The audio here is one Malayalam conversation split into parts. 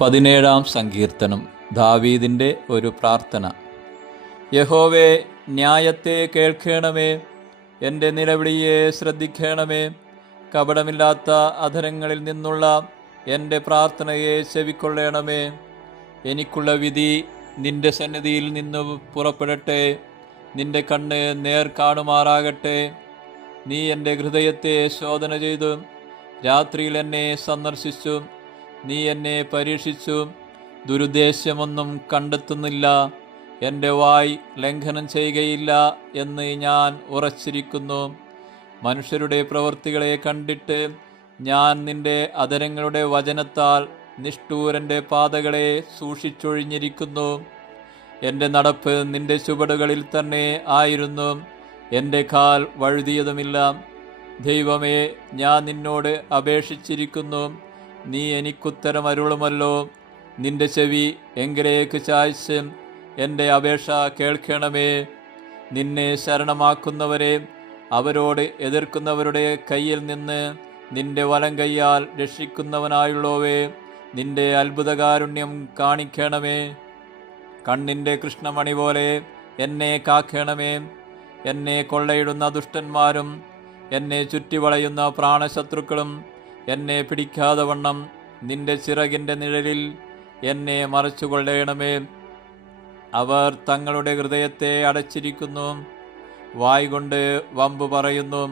17-ാം സങ്കീർത്തനം. ദാവീദിൻ്റെ ഒരു പ്രാർത്ഥന. യഹോവേ, ന്യായത്തെ കേൾക്കണമേ, എൻ്റെ നിലവിളിയെ ശ്രദ്ധിക്കണമേ. കപടമില്ലാത്ത അധരങ്ങളിൽ നിന്നുള്ള എൻ്റെ പ്രാർത്ഥനയെ ചെവിക്കൊള്ളണമേ. എനിക്കുള്ള വിധി നിൻ്റെ സന്നിധിയിൽ നിന്ന് പുറപ്പെടട്ടെ. നിൻ്റെ കണ്ണ് നേർ കാണുമാറാകട്ടെ. നീ എൻ്റെ ഹൃദയത്തെ ശോധന ചെയ്തു, രാത്രിയിൽ എന്നെ സന്ദർശിച്ചു. നീ എന്നെ പരീക്ഷിച്ചു, ദുരുദ്ദേശ്യമൊന്നും കണ്ടെത്തുന്നില്ല. എൻ്റെ വായ് ലംഘനം ചെയ്യുകയില്ല എന്ന് ഞാൻ ഉറച്ചിരിക്കുന്നു. മനുഷ്യരുടെ പ്രവൃത്തികളെ കണ്ടിട്ട് ഞാൻ നിൻ്റെ അധരങ്ങളുടെ വചനത്താൽ നിഷ്ഠൂരൻ്റെ പാതകളെ സൂക്ഷിച്ചൊഴിഞ്ഞിരിക്കുന്നു. എൻ്റെ നടപ്പ് നിൻ്റെ ചുവടുകളിൽ തന്നെ ആയിരുന്നു, എൻ്റെ കാൽ വഴുതിയതുമില്ല. ദൈവമേ, ഞാൻ നിന്നോട് അപേക്ഷിച്ചിരിക്കുന്നു, നീ എനിക്കുത്തരം അരുളുമല്ലോ. നിന്റെ ചെവി എങ്കിലേക്ക് ചായ്ച്ച് എൻ്റെ അപേക്ഷ കേൾക്കണമേ. നിന്നെ ശരണമാക്കുന്നവരെ അവരോട് എതിർക്കുന്നവരുടെ കയ്യിൽ നിന്ന് നിന്റെ വലം കൈയാൽ രക്ഷിക്കുന്നവനായുള്ളവേ, നിന്റെ അത്ഭുതകാരുണ്യം കാണിക്കണമേ. കണ്ണിൻ്റെ കൃഷ്ണമണി പോലെ എന്നെ കാക്കണമേ. എന്നെ കൊള്ളയിടുന്ന ദുഷ്ടന്മാരും എന്നെ ചുറ്റിവളയുന്ന പ്രാണശത്രുക്കളും എന്നെ പിടിക്കാതെ വണ്ണം നിന്റെ ചിറകിൻ്റെ നിഴലിൽ എന്നെ മറച്ചുകൊള്ളണമേ. അവർ തങ്ങളുടെ ഹൃദയത്തെ അടച്ചിരിക്കുന്നു, വായ് കൊണ്ട് വമ്പ് പറയുന്നു.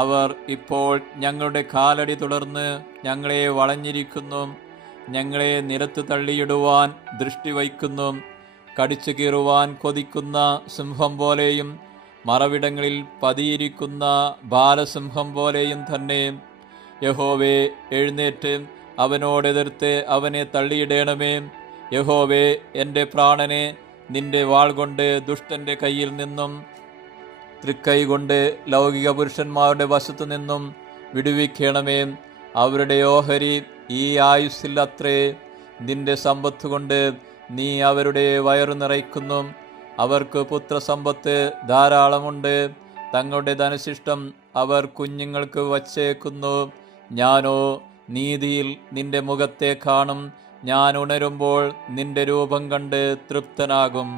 അവർ ഇപ്പോൾ ഞങ്ങളുടെ കാലടി തുടർന്ന് ഞങ്ങളെ വളഞ്ഞിരിക്കുന്നു. ഞങ്ങളെ നിലത്ത് തള്ളിയിടുവാൻ ദൃഷ്ടി വയ്ക്കുന്നു. കടിച്ചു കീറുവാൻ കൊതിക്കുന്ന സിംഹം പോലെയും മറവിടങ്ങളിൽ പതിയിരിക്കുന്ന ബാലസിംഹം പോലെയും തന്നെ. യഹോവേ, എഴുന്നേറ്റ് അവനോടെതിർത്ത് അവനെ തള്ളിയിടണമേ. യഹോവേ, എൻ്റെ പ്രാണനെ നിന്റെ വാൾ കൊണ്ട് ദുഷ്ടൻ്റെ കയ്യിൽ നിന്നും തൃക്കൈ കൊണ്ട് ലൗകിക പുരുഷന്മാരുടെ വശത്തു നിന്നും വിടുവിക്കണമേ. അവരുടെ ഓഹരി ഈ ആയുസ്സിൽ അത്രേ. നിന്റെ സമ്പത്ത് കൊണ്ട് നീ അവരുടെ വയറു നിറയ്ക്കുന്നു. അവർക്ക് പുത്രസമ്പത്ത് ധാരാളമുണ്ട്. തങ്ങളുടെ ധനശിഷ്ടം അവർ കുഞ്ഞുങ്ങൾക്ക് വച്ചേക്കുന്നു. ഞാനോ നീതിയിൽ നിന്റെ മുഖത്തെ കാണും. ഞാൻ ഉണരുമ്പോൾ നിന്റെ രൂപം കണ്ട് തൃപ്തനാകും.